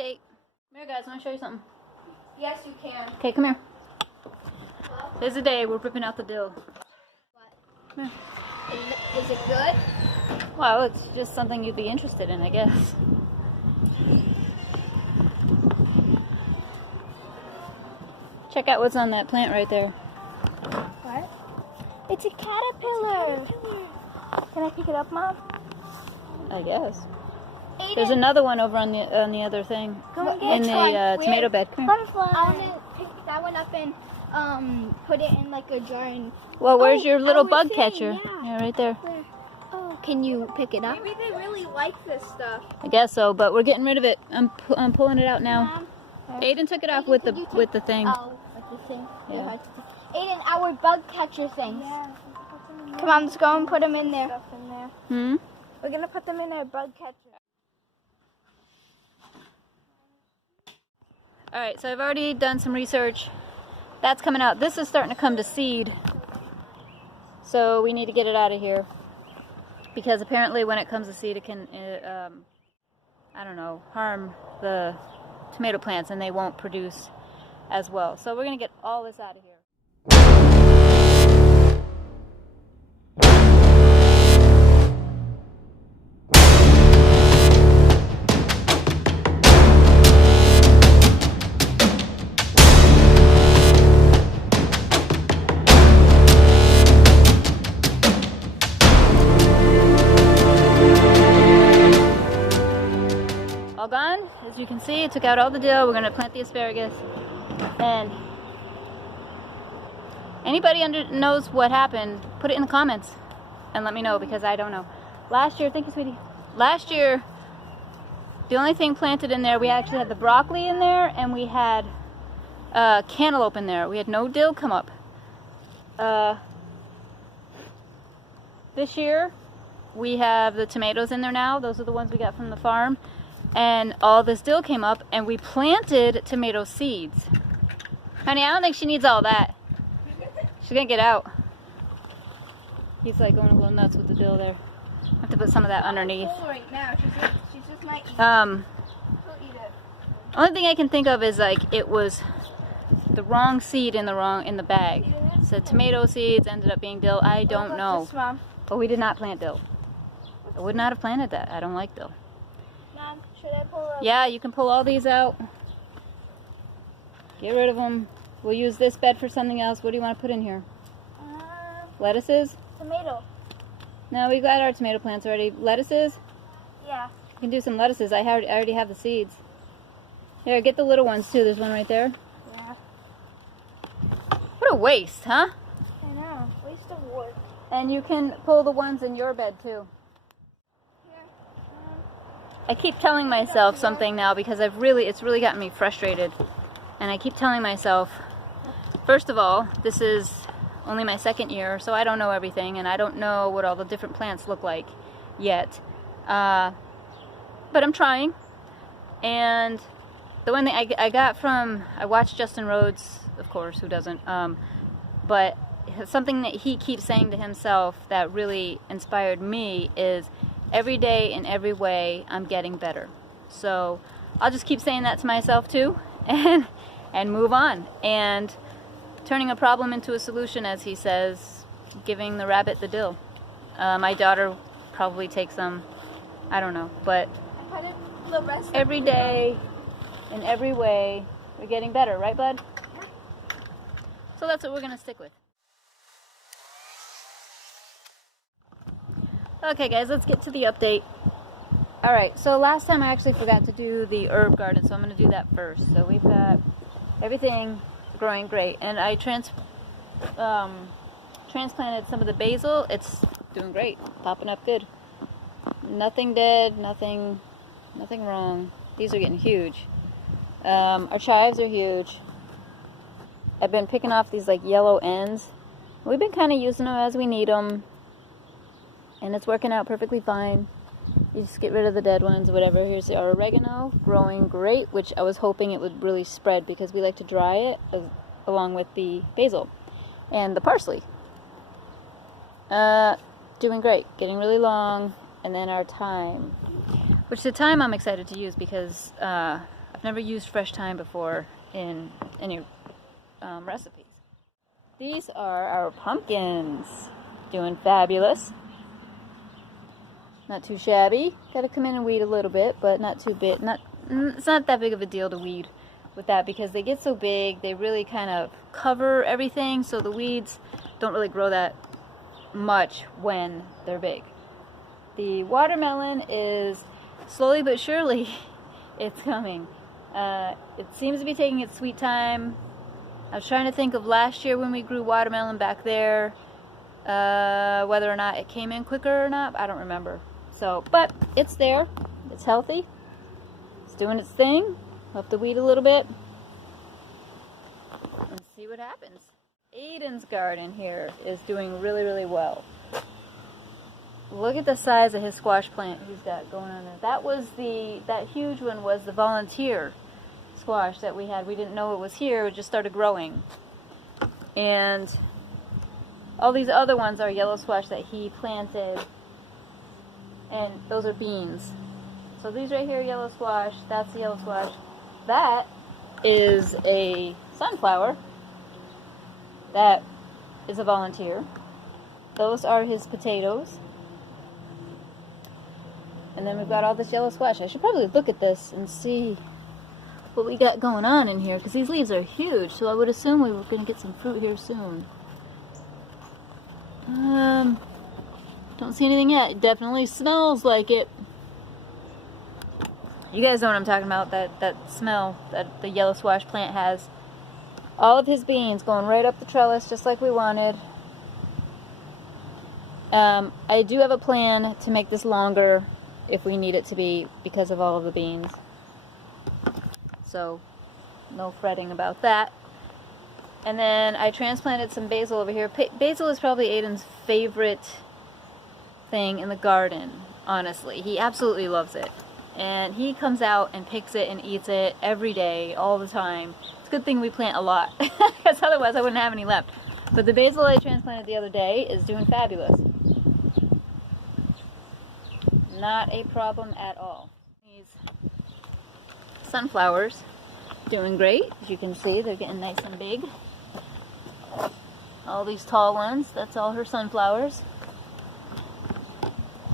update. Come here, guys. I want to show you something. Yes, you can. Okay, come here. There's a day we're ripping out the dill. What? Come here. Is it good? Well, it's just something you'd be interested in, I guess. Check out what's on that plant right there. What? It's a caterpillar. Can I pick it up, Mom? I guess. Ayden. There's another one over on the other thing. Come and get in the tomato bed. Come here. I want to pick that one up and put it in like a jar and... Well, where's your little bug thing, catcher? Yeah. Right there. Where? Oh, can you pick it up? Maybe they really like this stuff. I guess so, but we're getting rid of it. I'm pulling it out now. Mom? Ayden took it off Ayden, with could you the thing. Oh, with the thing. Yeah. Ayden, our bug catcher things. Yeah. Come on, let's go and put them in there. Stuff in there. Hmm? We're gonna put them in our bug catcher. Alright, so I've already done some research. That's coming out. This is starting to come to seed. So we need to get it out of here. Because apparently when it comes to seed, it can, I don't know, harm the tomato plants and they won't produce as well. So we're going to get all this out of here. All gone. As you can see, it took out all the dill. We're going to plant the asparagus. And anybody knows what happened, put it in the comments and let me know, because I don't know. Last year, thank you, sweetie. Last year, the only thing planted in there, we actually had the broccoli in there and we had cantaloupe in there. We had no dill come up. This year, we have the tomatoes in there now. Those are the ones we got from the farm. And all this dill came up and we planted tomato seeds. Honey, I don't think she needs all that. She's gonna get out. He's like going a little nuts with the dill there. I have to put some of that underneath. Right now, she's just might eat. She'll eat it. Only thing I can think of is like it was the wrong seed in the bag. It said tomato seeds, ended up being dill. I don't know. This, Mom. But we did not plant dill. I would not have planted that. I don't like dill. Mom, should I pull up? Yeah, you can pull all these out. Get rid of them. We'll use this bed for something else. What do you want to put in here? Lettuces? Tomato. No, we got our tomato plants already. Lettuces? Yeah. You can do some lettuces. I already have the seeds. Here, get the little ones too. There's one right there. Yeah. What a waste, huh? I know. Waste of wood. And you can pull the ones in your bed too. I keep telling myself something now because it's really gotten me frustrated. And I keep telling myself, first of all, this is only my second year, so I don't know everything, and I don't know what all the different plants look like yet. But I'm trying. And the one thing I got from, I watched Justin Rhodes, of course, who doesn't, but something that he keeps saying to himself that really inspired me is, every day in every way I'm getting better. So I'll just keep saying that to myself too and move on, and turning a problem into a solution, as he says, giving the rabbit the dill. My daughter probably takes some, I don't know, but every day in every way we're getting better, right, bud? So that's what we're gonna stick with. Okay guys, let's get to the update. Alright, so last time I actually forgot to do the herb garden, so I'm going to do that first. So we've got everything growing great. And I transplanted some of the basil. It's doing great, popping up good. Nothing dead, nothing wrong. These are getting huge. Our chives are huge. I've been picking off these like yellow ends. We've been kind of using them as we need them. And it's working out perfectly fine. You just get rid of the dead ones, whatever. Here's our oregano, growing great, which I was hoping it would really spread because we like to dry it along with the basil and the parsley. Doing great, getting really long. And then our thyme, which the thyme I'm excited to use because I Never used fresh thyme before in any recipes. These are our pumpkins. Doing fabulous. Not too shabby. Got to come in and weed a little bit, but not too big. It's not that big of a deal to weed with that because they get so big. They really kind of cover everything, so the weeds don't really grow that much when they're big. The watermelon is slowly but surely it's coming. It seems to be taking its sweet time. I was trying to think of last year when we grew watermelon back there, whether or not it came in quicker or not. I don't remember. So, but it's there. It's healthy. It's doing its thing. We'll have to weed a little bit and see what happens. Ayden's garden here is doing really, really well. Look at the size of his squash plant he's got going on there. That huge one was the volunteer squash that we had. We didn't know it was here. It just started growing. And all these other ones are yellow squash that he planted. And those are beans. So these right here are yellow squash. That's the yellow squash. That is a sunflower. That is a volunteer. Those are his potatoes. And then we've got all this yellow squash. I should probably look at this and see what we got going on in here, because these leaves are huge, so I would assume we were going to get some fruit here soon. Don't see anything yet. It definitely smells like it. You guys know what I'm talking about, that smell that the yellow squash plant has. All of his beans going right up the trellis just like we wanted. I do have a plan to make this longer if we need it to be because of all of the beans. So, no fretting about that. And then I transplanted some basil over here. Basil is probably Ayden's favorite thing in the garden, honestly. He absolutely loves it. And he comes out and picks it and eats it every day, all the time. It's a good thing we plant a lot, because otherwise I wouldn't have any left. But the basil I transplanted the other day is doing fabulous. Not a problem at all. These sunflowers doing great. As you can see, they're getting nice and big. All these tall ones, that's all her sunflowers.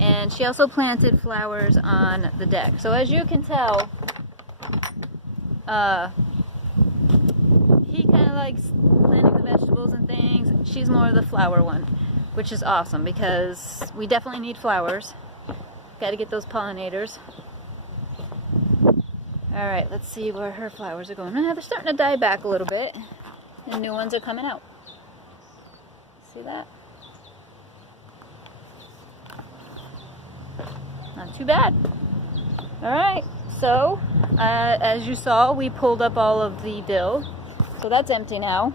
And she also planted flowers on the deck. So as you can tell, he kind of likes planting the vegetables and things. She's more of the flower one, which is awesome because we definitely need flowers. Got to get those pollinators. Alright, let's see where her flowers are going. They're starting to die back a little bit, and new ones are coming out. See that? Not too bad. Alright, so as you saw, we pulled up all of the dill. So that's empty now.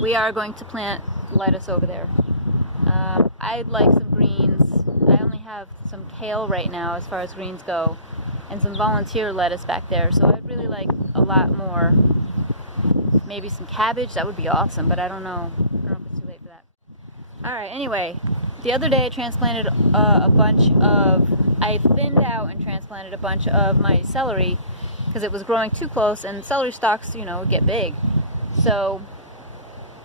We are going to plant lettuce over there. I'd like some greens. I only have some kale right now as far as greens go, and some volunteer lettuce back there. So I'd really like a lot more. Maybe some cabbage. That would be awesome, but I don't know. I don't know if it's too late for that. Alright, anyway. The other day I transplanted I thinned out and transplanted a bunch of my celery because it was growing too close, and celery stalks, you know, get big. So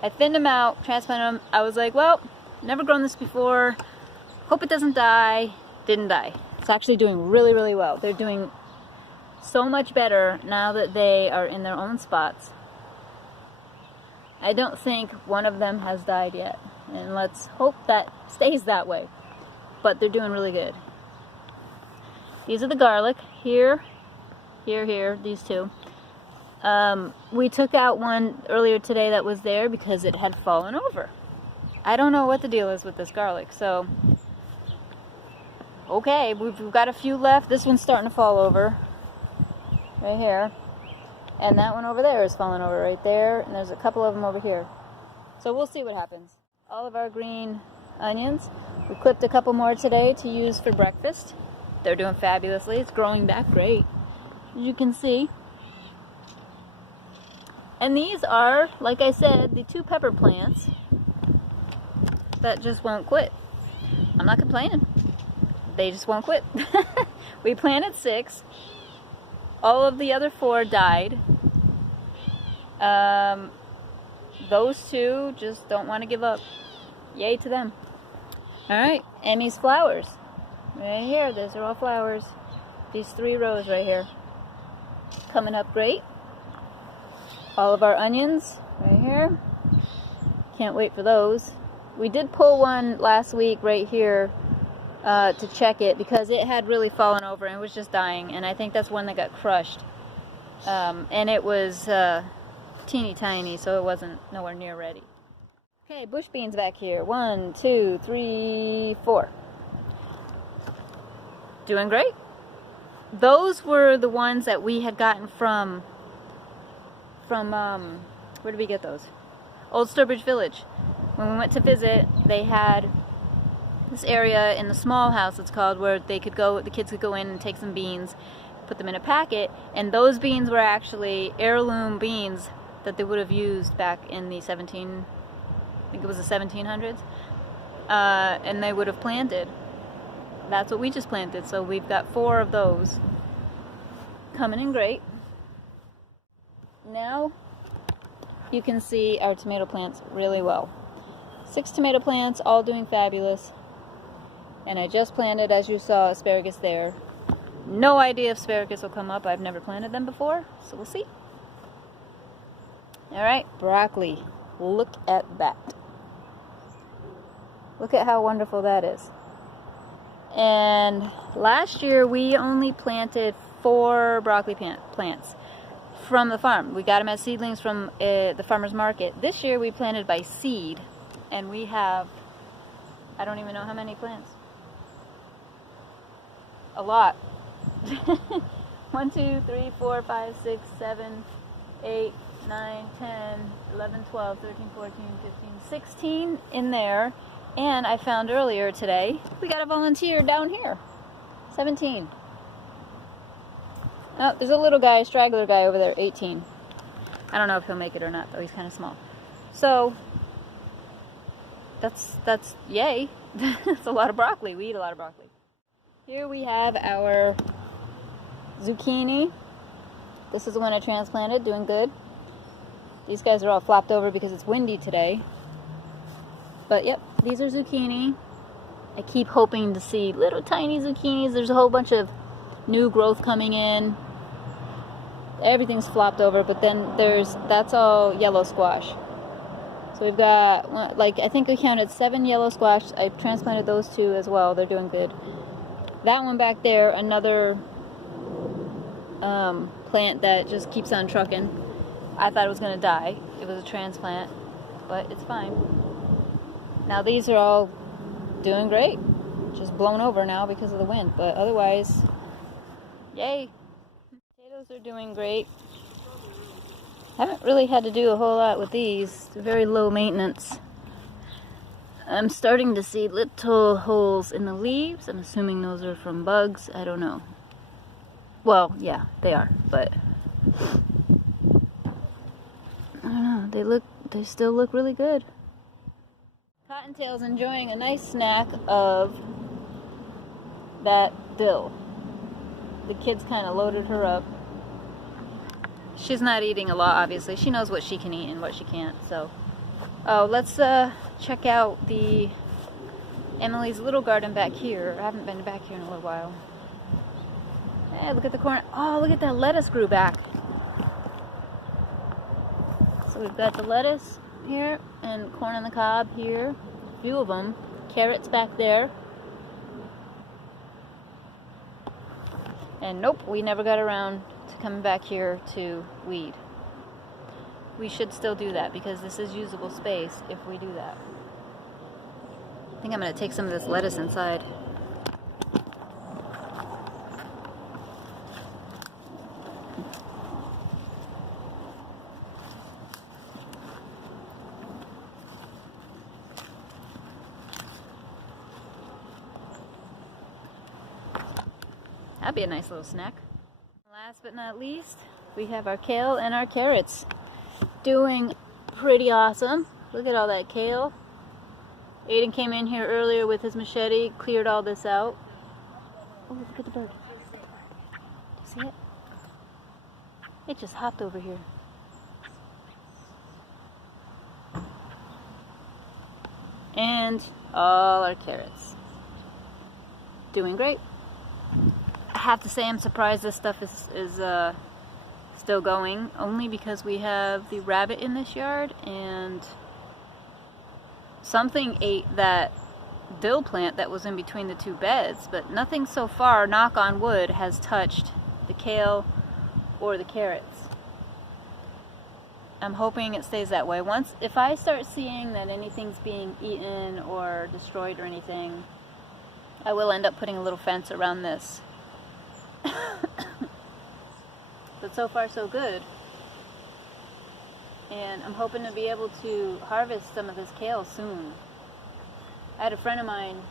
I thinned them out, transplanted them. I was like, well, never grown this before. Hope it doesn't die. Didn't die. It's actually doing really, really well. They're doing so much better now that they are in their own spots. I don't think one of them has died yet. And let's hope that stays that way. But they're doing really good. These are the garlic. Here, these two. We took out one earlier today that was there because it had fallen over. I don't know what the deal is with this garlic, so... Okay, we've got a few left. This one's starting to fall over. Right here. And that one over there is falling over right there. And there's a couple of them over here. So we'll see what happens. All of our green onions. We clipped a couple more today to use for breakfast. They're doing fabulously. It's growing back great, as you can see. And these are, like I said, the 2 pepper plants that just won't quit. I'm not complaining. They just won't quit. We planted 6. All of the other 4 died. Those 2 just don't want to give up. Yay to them. Alright, Emmy's flowers. Right here, those are all flowers. These 3 rows right here. Coming up great. All of our onions right here. Can't wait for those. We did pull one last week right here to check it because it had really fallen over and it was just dying, and I think that's one that got crushed. And it was teeny tiny, so it wasn't nowhere near ready. Okay, bush beans back here. 1, 2, 3, 4. Doing great. Those were the ones that we had gotten from where did we get those? Old Sturbridge Village. When we went to visit, they had this area in the small house, it's called, where they could go, the kids could go in and take some beans, put them in a packet, and those beans were actually heirloom beans that they would have used back in the I think it was the 1700s, and they would have planted. That's what we just planted, so we've got 4 of those coming in great. Now you can see our tomato plants really well. 6 tomato plants, all doing fabulous. And I just planted, as you saw, asparagus there. No idea if asparagus will come up. I've never planted them before, so we'll see. Alright, broccoli. Look at that. Look at how wonderful that is. And last year we only planted 4 broccoli plants from the farm. We got them as seedlings from the farmer's market. This year we planted by seed, and we have, I don't even know how many plants. A lot. 1, 2, 3, 4, 5, 6, 7, 8, 9, 10, 11, 12, 13, 14, 15, 16 in there. And I found earlier today, we got a volunteer down here. 17. Oh, there's a little guy, a straggler guy over there, 18. I don't know if he'll make it or not, though. He's kind of small. So, that's yay. That's a lot of broccoli. We eat a lot of broccoli. Here we have our zucchini. This is the one I transplanted, doing good. These guys are all flopped over because it's windy today. But yep, these are zucchini. I keep hoping to see little tiny zucchinis. There's a whole bunch of new growth coming in. Everything's flopped over, but then that's all yellow squash. So we've got, I think we counted 7 yellow squash. I transplanted those 2 as well. They're doing good. That one back there, another plant that just keeps on trucking. I thought it was going to die. It was a transplant, but it's fine. Now these are all doing great. Just blown over now because of the wind, but otherwise, yay. Potatoes are doing great. Haven't really had to do a whole lot with these. They're very low maintenance. I'm starting to see little holes in the leaves. I'm assuming those are from bugs. I don't know. Well, yeah, they are, but I don't know. They still look really good. Cottontail's enjoying a nice snack of that dill. The kids kind of loaded her up. She's not eating a lot, obviously. She knows what she can eat and what she can't, so. Oh, let's check out the Emily's little garden back here. I haven't been back here in a little while. Hey, look at the corn. Oh, look at that lettuce grew back. So we've got the lettuce here and corn on the cob here. A few of them. Carrots back there. And nope, we never got around to coming back here to weed. We should still do that because this is usable space if we do that. I think I'm going to take some of this lettuce inside. That'd be a nice little snack. Last but not least, we have our kale and our carrots. Doing pretty awesome. Look at all that kale. Ayden came in here earlier with his machete, cleared all this out. Oh, look at the bird. Do you see it? It just hopped over here. And all our carrots. Doing great. I have to say I'm surprised this stuff is still going, only because we have the rabbit in this yard and something ate that dill plant that was in between the two beds, but nothing so far, knock on wood, has touched the kale or the carrots. I'm hoping it stays that way. If I start seeing that anything's being eaten or destroyed or anything, I will end up putting a little fence around this. But so far so good. And I'm hoping to be able to harvest some of this kale soon. I had a friend of mine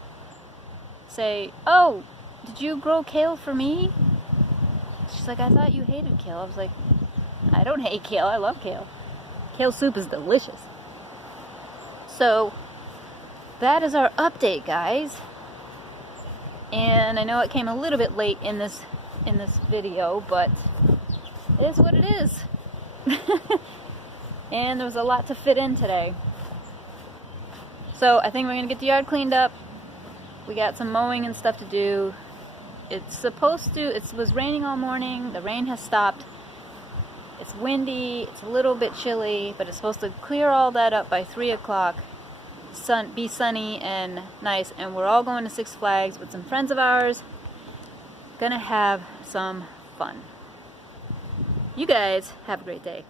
say, "Oh, did you grow kale for me?" She's like, "I thought you hated kale." I was like, "I don't hate kale, I love kale. Kale soup is delicious." So, that is our update, guys. And I know it came a little bit late in this video, but it is what it is. And there was a lot to fit in today. So I think we're gonna get the yard cleaned up. We got some mowing and stuff to do. It was raining all morning. The rain has stopped. It's windy, it's a little bit chilly, but it's supposed to clear all that up by 3 o'clock. Be sunny and nice, and we're all going to Six Flags with some friends of ours. Gonna have some fun. You guys have a great day.